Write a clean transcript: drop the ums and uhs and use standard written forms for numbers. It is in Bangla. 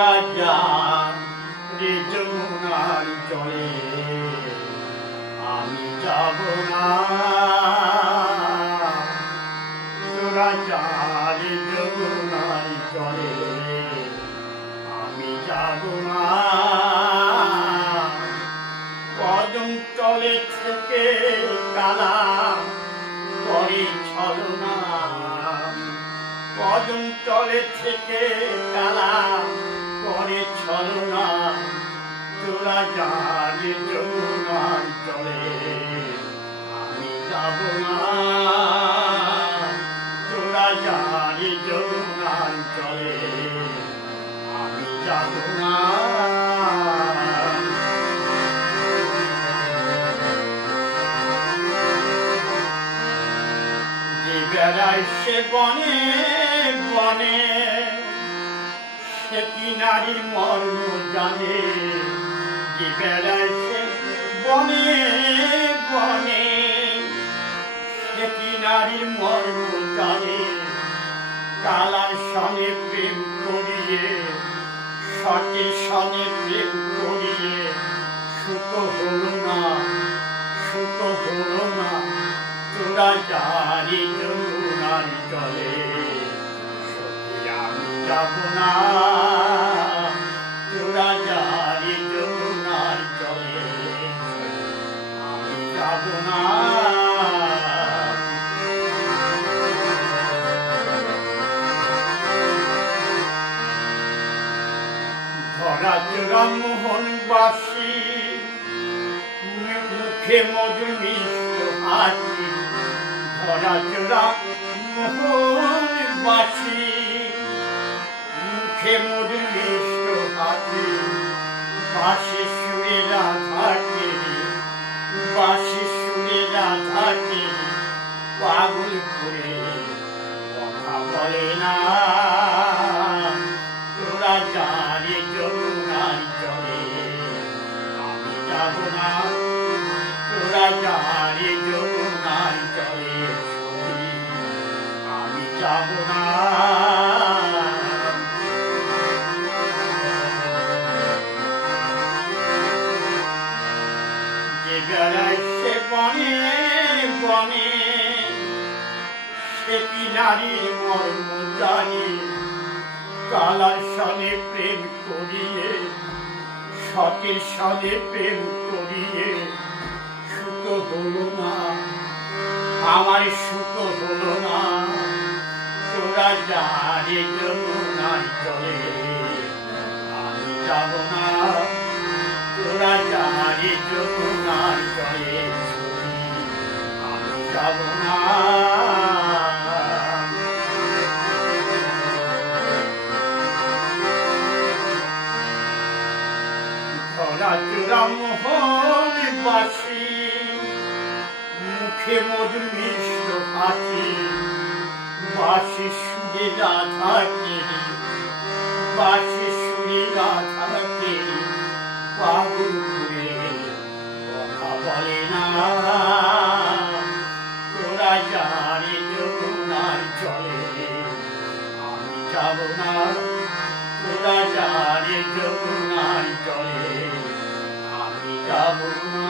তোরা যা রে যমুনার জলে, আমি যাব না। তোরা যা রে যমুনার জলে, আমি যাব না। কদম তলে থেকে কালা করে ছলনা, কদম তলে থেকে কালা করে ছলনা। তোরা যা রে যমুনার জলে, আমি যাব না। তোরা যা রে যমুনার জলে, আমি যাব না। যে বেড়ায় সে বনে বনে, সে কি নারীর মর্ম জানে। যে বেড়ায় সে বনে বনে, সে কি নারীর মর্ম জানে। কালার সনে প্রেম করিয়ে, সতের সনে প্রেম করিয়ে, সুত হল না, সুত হল না। তোরা যা রে যমুনার জলে, আমি যাব না। তোরা যা রে যমুনার জলে, আমি যাব না। ধরা চোরা মোহনবাসী, মুখে মধুর মিষ্ট হাসি। ধরা চোরা মোহনবাসী, মুখে মধুর মিষ্ট হাসি। বাঁশি সুরে রাধাকে, বাঁশি সুরে রাধাকে পাগল করে কথা বলে না। তোরা যা রে যমুনার জলে, আমি যাব না। তোরা যা রে যমুনার জলে, আমি যাব না। যে বেড়ায় সে বনে বনে, সে কি নারীর মর্ম জানে। কালার সনে প্রেম করিয়ে, সতের সনে প্রেম করিয়ে, সুত হল না, আমার সুত হল না। তোরা যা রে যমুনার জলে, আমি যাব না। তোরা যা রে যমুনার জলে, আমি যাব না। ধরা চোরা মোহনবাসী, মুখে মধুর মিষ্ট হাসি। বাঁশি সুরে রাধাকে, বাঁশি সুরে রাধাকে পাগল করে কথা বলে না। তোরা যা রে যমুনার জলে, আমি যাব না। তোরা যা রে যমুনার জলে, আমি যাব না।